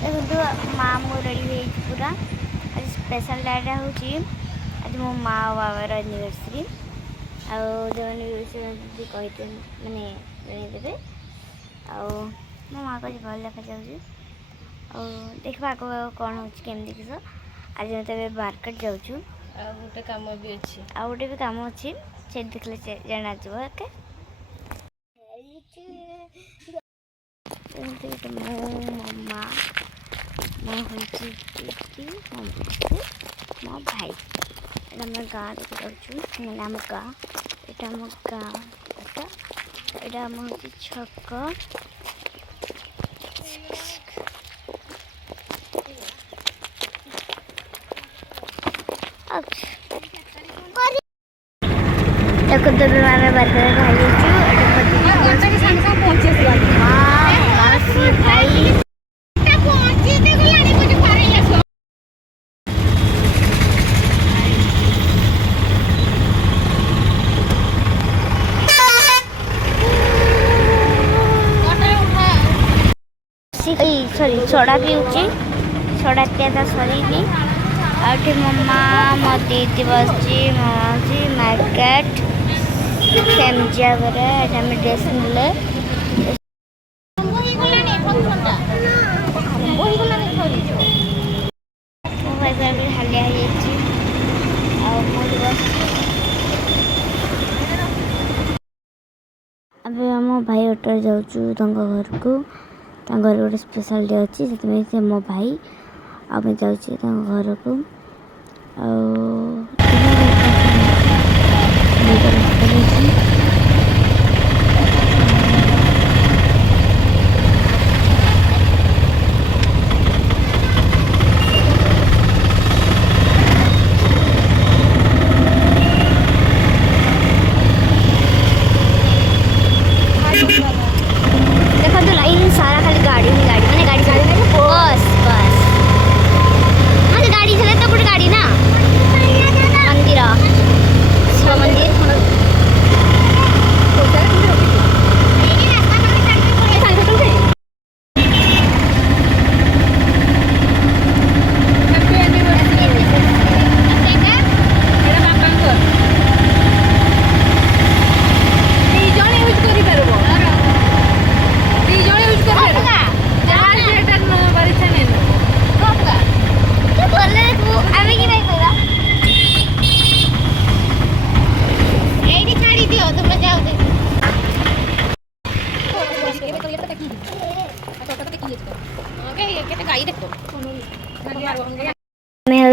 देखो माँ मो रेडी हो पूरा आज स्पेशल डाटा हूँ आज मो माँ बाबार एनिवर्सरी आनिवर्सरी कहते मैंने जनईदेवे मो माँ को भल देखा जाऊँ देखा कौन हो किस आज मत मार्केट जाऊँ गोटे कम भी अच्छी गोटे भी कम अच्छी से देखले जाना ओके मो मम्मा मो हूँ मो भाई आम गाँव देखा जाऊँ आम गाँव यहाँ आम गाँव यहाँ आम हूँ छक देखो तो आम बर्गर खाई भाई सॉरी सोडा पीऊँगी सोडा पिया सरी आठे मम्मा मो दीदी बसी मौसी मार्केट सेमजिया करे ड्रेस मिले हालिया अबे आम भाई ऑटो जाऊँ घर को घर गोटे स्पेशल डे अच्छी से मो भाई आम जाऊँ घर को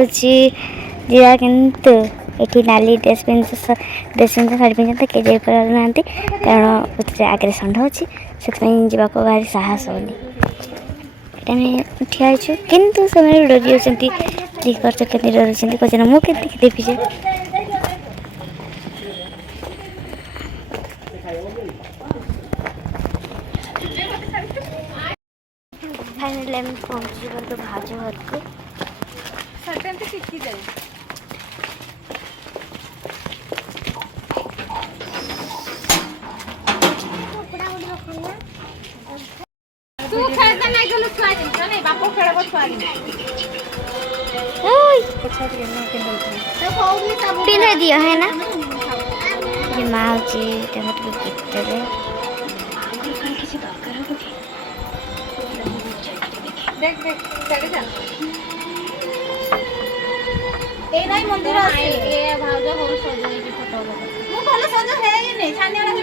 जीरा किंतु ये नाली ड्रेस पिंध शाढ़ी पिंधते किए जाना कारण आगे षंढ अच्छी से जावाक भारी साहस होनी ठिया कितु से डरी जाती डरी कहते मुझे देवी जे फाइनली आम पहुँची गलु भाज घर को पिंधा दिया है ना ये माँ जी मंदिर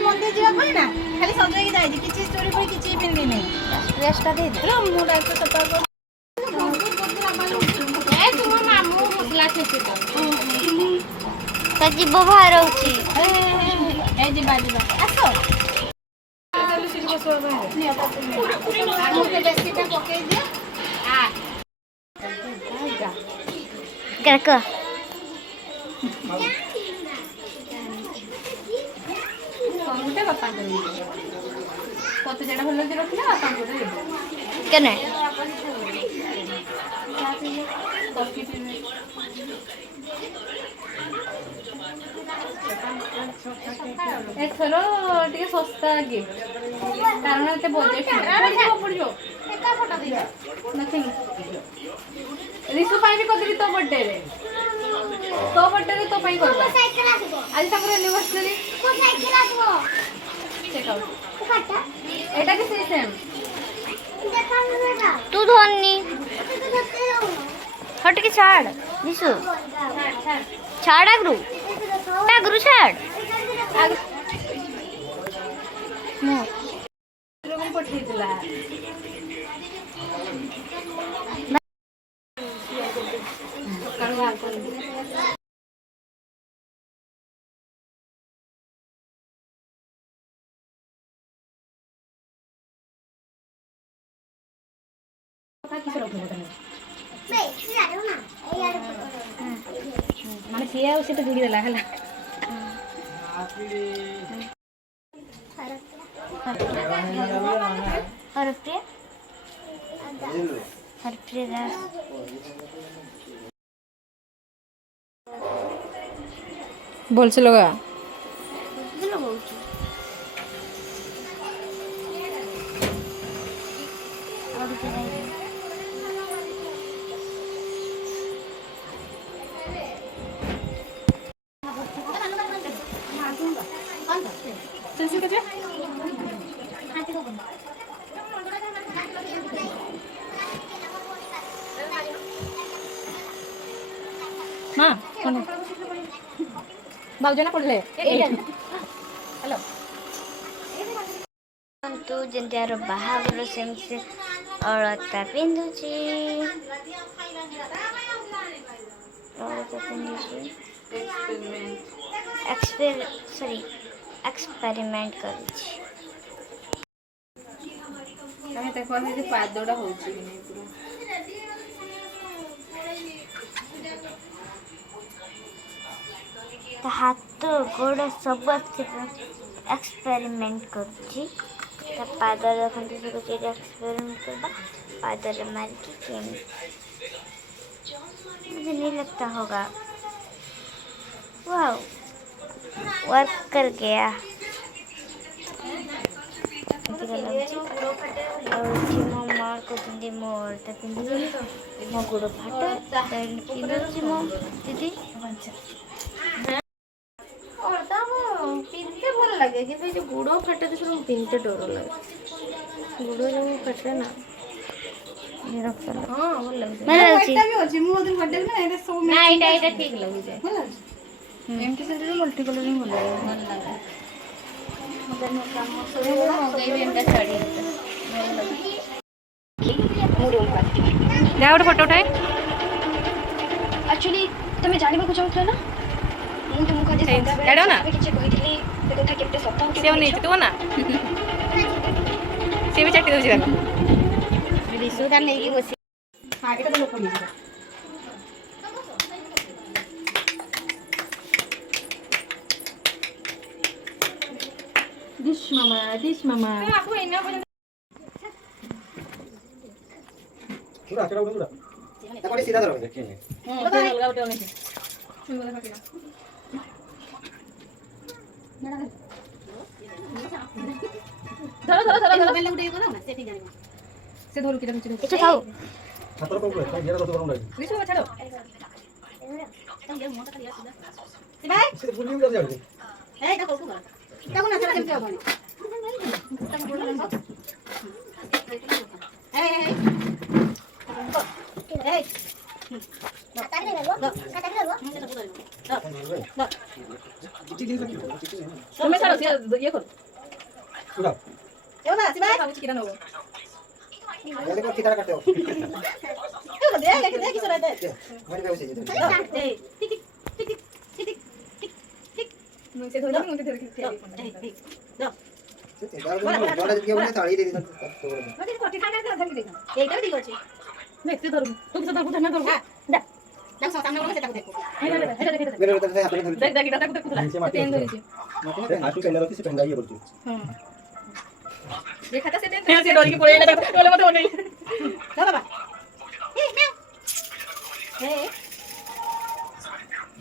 मंदिर जावाई ना खाली सजाई जाए किसी स्टोरी पर किसी पिंधि नहीं ड्रेसटा दे दे मु डाइट सफा कर ए तुम मामू मसला छेची तो जीव बाहर होची ए जीवा जीवा आसो चलो सिर बसो बाहर मुझे बेसीटा पके दियो आ करको कौनटा बापा करी कत जेडा भल दे रखिला बापा को दे केने एथरो टिके सस्ता गिफ्ट कारण एते बजेट पड़ जो एका फोटो दे नथिंग रिसु पाई भी करबी तो बर्थडे रे तो पाई करबा आज तमर एनिवर्सरी को साइकिल आसबो चेक आउट काटा एटा के सेम तू धोनी हट के छाड़ निशु छाड़ आगरू छाड़ मो लोगन पठी दिला कड़वा कर माने सिया उसे तो जुड़ी देला हला हरप्रिया दास बोल से लगा मां कौन बाउजना पड़ले हेलो तू जेंतियार बाहागर सेमसे अलता पिंधुची एक्सपेरिमेंट करूची तमे त कहले जे पादोडा होउची कि नै पूरा हाथ गोड़ सब एक्सपेरिमेंट करुची पाद देखते से कुछ एक्सपेरिमेंट करवा पाद मार के मुझे नहीं लगता होगा वाह वर्क कर गया मो मार को मोर मो गोड़ फाट मो दीदी पिनते भल लगे कि जो गुड़ फाटे तो सब पिनते डर लगे गुड़ जो फाटे ना हां भल लगे मैं एटा भी अछि मु दिन बर्थडे ना एटा सब ना एटा ठीक लगे जाय भल एमटी से जो मल्टी कलर में भल लगे मगर मैं काम सोरे हो गई भी एमटा साड़ी मुरो जा ओटा फोटो उठाए एक्चुअली तमे जानिबा को चाहत ना मु तुमको आज संध्या बेला एडो ना किछि कहितली से कथा केते सप्ताह के सेव नहीं तू ना से भी चट्टी दोजी देखो रिसु का नहीं बसी हां एटा तो लोक नहीं डिश मामा आपको इना पूरा आकड़ा उड़ा ताको सीधा धरो देखिए अलगा उठे होने से सुंदर देखा किना धरो पहले उठे करो ना सेठी जानिबो से धरो किटा कुछ इच्छा खाओ छात्र को बोले ये तो करूंगा रिसु में छाड़ो भाई से फुल न्यू कर जाओ ए ता को ना चला केमते होबनी ए तुम्हें चलो ये करो पूरा ये ना सिवाय सब कुछ किरा नो ये देखो कितना काटते हो ये दे लेके दे किस रहते मेरे पे उसे दे टिक टिक टिक टिक मुझे धोनी मुझे धर के दो बड़ा दिया बोले थाली दे दी तो मुझे कोठी खाना कर धर के देखो एटा ठीक अछि मैं से धरू तू से धर ना धरू दा दा सामने वाला से ताको देखो मेरे उधर से हाथ में देख देख ताको देखो तेन धरिछि मैं आटू पहन रखी से पहन ये बोलती हां देखा से तेन से डर के पड़े ना बोले मत नहीं ना बाबा ए म्याऊ ए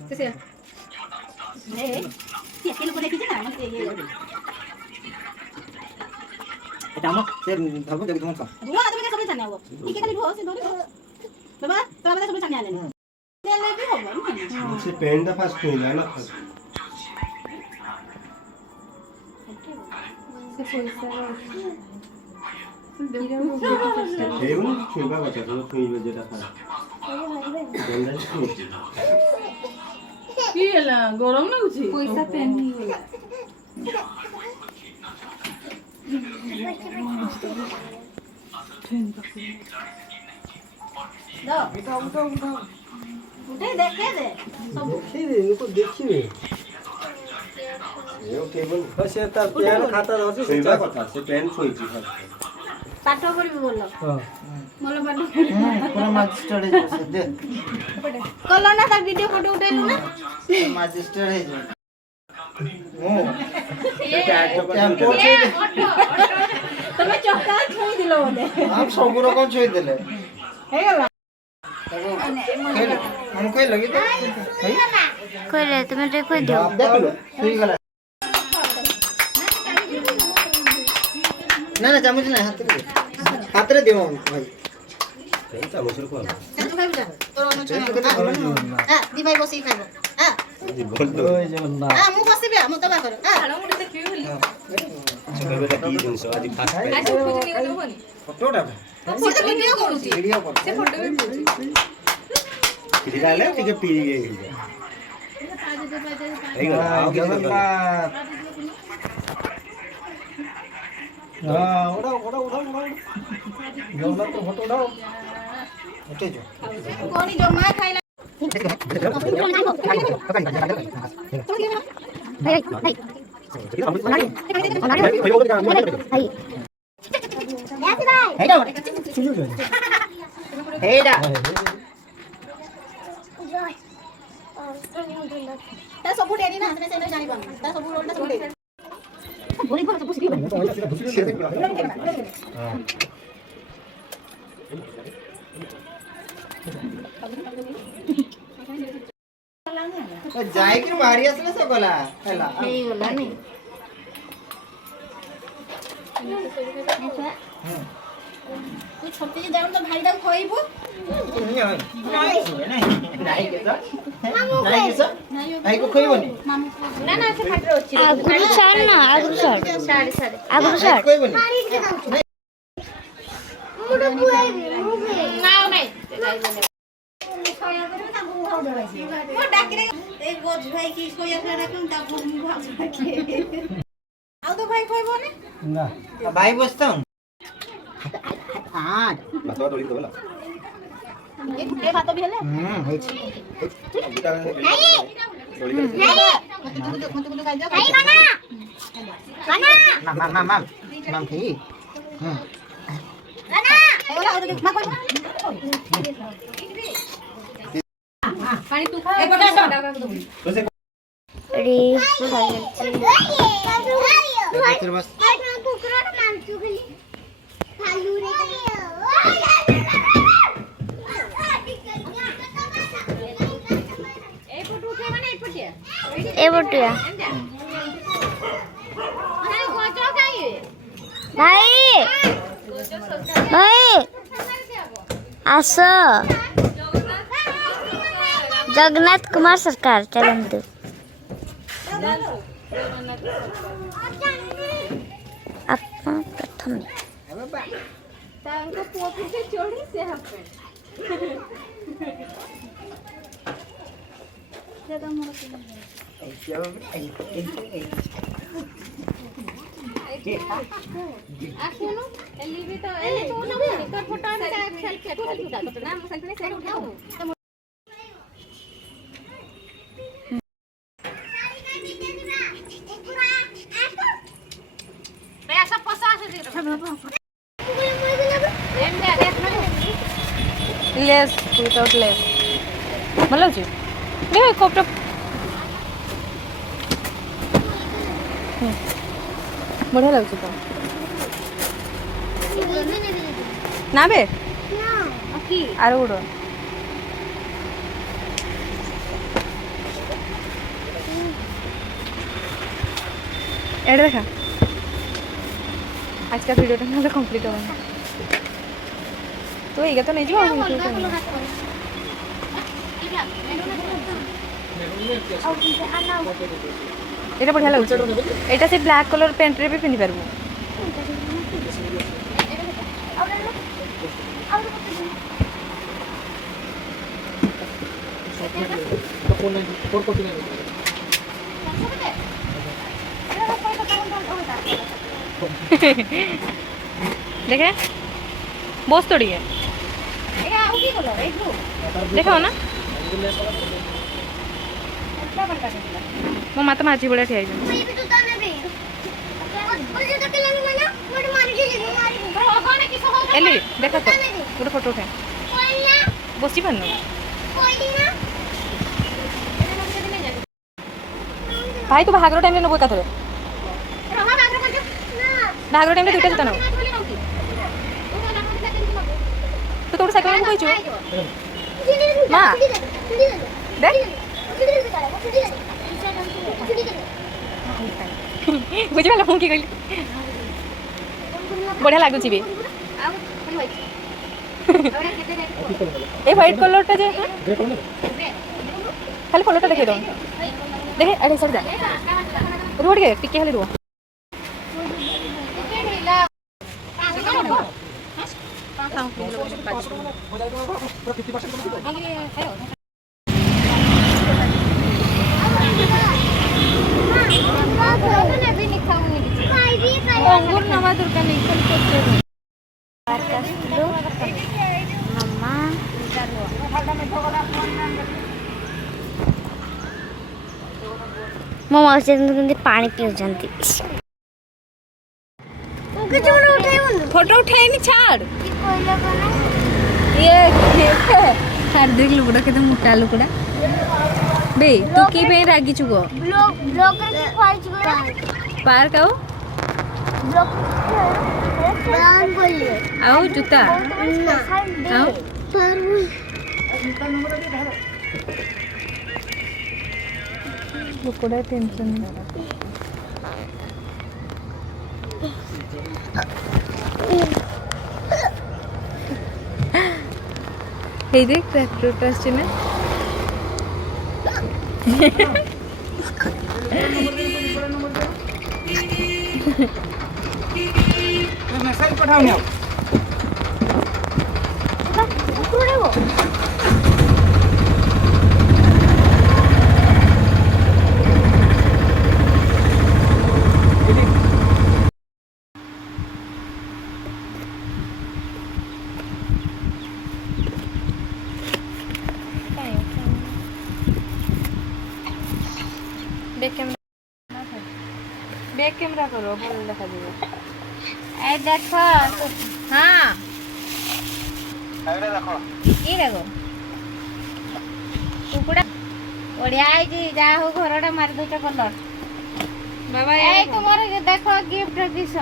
कैसे ए ये अकेले को देखी ना मत ये এটা আমার সে ধরবো দেখি তোমার ধুয়া তুমি কে সব জানে ହବ ଟିକେ ଖାଲି ଭୋ ସେ ଧରି ବାବା ତ ଆମେ ସବୁ ଛାଣି ଆଣିଲେ ଦେଲେ ବି ହବ ନା ସେ ପେନ୍ ଟା ଫାଷ୍ଟ ଛୁଇଁଲା ନା ସେଇଗୁলো ଛୁଇଁବା କଥା ତମେ ଛୁଇଁବେ ଯେଟା ଫାଷ୍ଟ ପେନ୍ ଟା ଛୁଇଁଛି কি ହେଲା গরম লাগুଛି পয়সা পেন ହେଇଗଲା উঠে দেখে দে ଦେଖିବେ ଲୋକ ଦେଖିବେ ସେ ତା ପେନ୍ ଖାତା ଧରିଛି ଛୁଇଁବା କଥା ସେ ପେନ୍ ଛୁଇଁଛି ପାଠ କରିବି ଭଲ ଭଲ ପାଠ ପୁରା ମାଜିଷ୍ଟ୍ରେଟ ହେଇଯିବ ସେ ଦେ କଲ ନା ତା ଭିଡିଓ ଫଟୋ ଉଠେଇଲୁ ନା ମାଜିଷ୍ଟ୍ରେଟ ହେଇଯିବ ତମେ ଚକା ଛୁଇଁ ଦିଲ ବୋଧେ हम सब रकम छुई देले ହେଇଗଲା हम कोई लगी तो କହିଲେ ତୁମେ ଟିକେ କହିଦିଅ देखलो छुई गला ना ना चामच ना हाथ रे दियो भाई ସେଇ ଚାମଚରେ କୁହ ତୁ ଖାଇବୁ ଯା ଆ ଦି ଭାଇ ବସି ଖାଇବ ଆ ଜୀବନ ତ ଆ ମୁଁ ବସିବି ମୁଁ ତ ବାକର ଆ ଛୋଟବେଟା କି ଜିନିଷ ଆଜି ଫାଷ୍ଟ फोटोटा ସେ ତ ଭିଡିଓ କରୁଛି वीडियो कर ସେ ଫଟୋ ବି ପିଲା ହେଲେ ଟିକେ ପିଇ ହେଇଯିବ ହେଇଗଲା ଆଉ କିଛି ଦରକାର हां उड़ा उड़ा उड़ा उड़ा जौना तो फोटो उड़ाओ उठे जो कोनी जमा खाइला हेडा ତା ସବୁ ଡେରି ନା ସେ ଜାଣି ପାରୁନି ତା ସବୁ ରୋଲଟା ସବୁ ଡେରି जाई कि मारी आसले सकला हैला ହେଇଗଲା ନି तू छोटी जाऊन तो भाई डाक खोइबो नहीं के सर नहीं के सर भाई को खोइबोनी ना ना से फाट अछि ଆଗରୁ ଛାଡ଼ ନା ଆଗରୁ ଛାଡ଼ साड़ी साड़ी ଆଗରୁ ଛାଡ଼ खोइबोनी ना नहीं वो डाकरे ए बोझ भाई की सोया खाना क्यों ता भूल भाग के आउ तो भाई खोइबो ने ना भाई बसता हूं हां ଭାତ ଡୋଳି ଦବଲା ए बात भी हेले होई ଡୋଳି माम माम माम माम थी ପାଣି ତୁ ଖା ରେ तेरे बस ଏ ବଟିଆ ଭାଇ ଭାଇ ଆସ ଜଗନ୍ନାଥ କୁମାର ସରକାର ଚାଲନ୍ତୁ ଆପଣ ପ୍ରଥମେ ତାଙ୍କ ପୁଅ ପିଠେ ଚଢି ସେ ହାଫ ଆସୁନୁ ଏଲି ବି ତ ଏଲି ତୁ ନା ତୋ ଫଟୋ ଆମେ ସେଲ୍ଫି ଉଠା ନା ମୁଁ ସେଲ୍ଫି ସେ ଉଠାଉ लेस विदाउट लेस ଭଲ ଅଛି ଦେଖ କପଟା ବଢ଼ିଆ ଲାଗୁଛି ତ ନା ବେ ଆର ଗୋଡ଼ ଏଇଟା ଦେଖା আজকের ভিডিওটা না কমপ্লিট হবে না ତୁ ଏଇଗା ତ ନେଇଯିବ ଆଉ ଅଲଗା କିଛି କଲର ହାତ ଏଇଟା ବଢ଼ିଆ ଲାଗୁଛି ଏଇଟା ସେ ବ୍ଲାକ୍ କଲର୍ ପ୍ୟାଣ୍ଟରେ ବି ପିନ୍ଧି ପାରିବୁ ଦେଖେ ବସ୍ ତ ଟିକେ ଦେଖାଅ ନା ମୋ ମା ତ ମାଝି ଭଳିଆ ଠିଆ ହେଇଛନ୍ତି ଏଲି ଦେଖ ତ ଗୋଟେ ଫଟୋ ଉଠା ବସି ପାରୁନ ଭାଇ ତୁ ବାହାଘର ଟାଇମ୍ରେ ନେବୁ ଏକାଥରେ ବାହାଘର ଟାଇମ୍ରେ ଦୁଇଟା ଜୋତା ନେବୁ ତୁ ତୋର ସାଇକେଲ ନେବୁ କହିଛୁ ମା ଦେখ ବୁଝିପାରିଲ ମୁଁ କି କହିଲି ବଢ଼ିଆ ଲାଗୁଛି ବି এই হোয়াইট কলরটা যে খালি কলরটা দেখিয়ে দাও দেখে আরে সরি যা রুহ টিকে খালি রুহ অঙ্গুর নামা দরকার নেই খালি করতে पार्क आसलु मामा मो मौसी केमती पानी पिउछंती फोटो उठाइनी छाड़ ये हार देख लुकड़ा केते मोटा लुकड़ा बे तू की पे रागी छुगो ब्लॉगर की ख्वाहिश पार्क आओ आओ जूता आओ लुकड़ा टेंशन এই দেখ ট্রাক্টরটা আসছে না মেসেজ পাঠাও না बैक कैमरा करो भल देखा दिबो ए देखो हां এটা দেখো ई देखो कुकुड़ा ओडिया आई जी जा हो घरटा मार दोच कलर बाबा ए तुम्हारे देखो गिफ्ट किस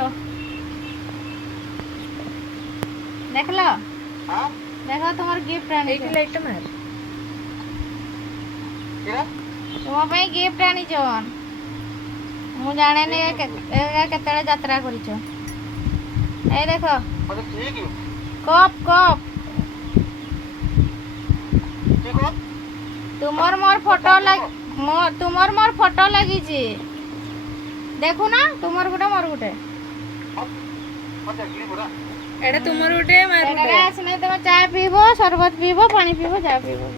देखलो हां देखो तुम्हार गिफ्ट आनी एटी लाइट मार কিরা तुम पे गिफ्ट आनी जवन मु जाने ने केतळे यात्रा करिछो ए देखो মানে কি কি कप कप কি কো तुमर मोर फोटो तुमर मोर फोटो लगी छी देखो ना तुमर गुटे मोर गुटे মানে কি বড় एटा तुमर उठे मार एटा आसने तुम चाय पीबो शरबत पीबो पानी पीबो जा पीबो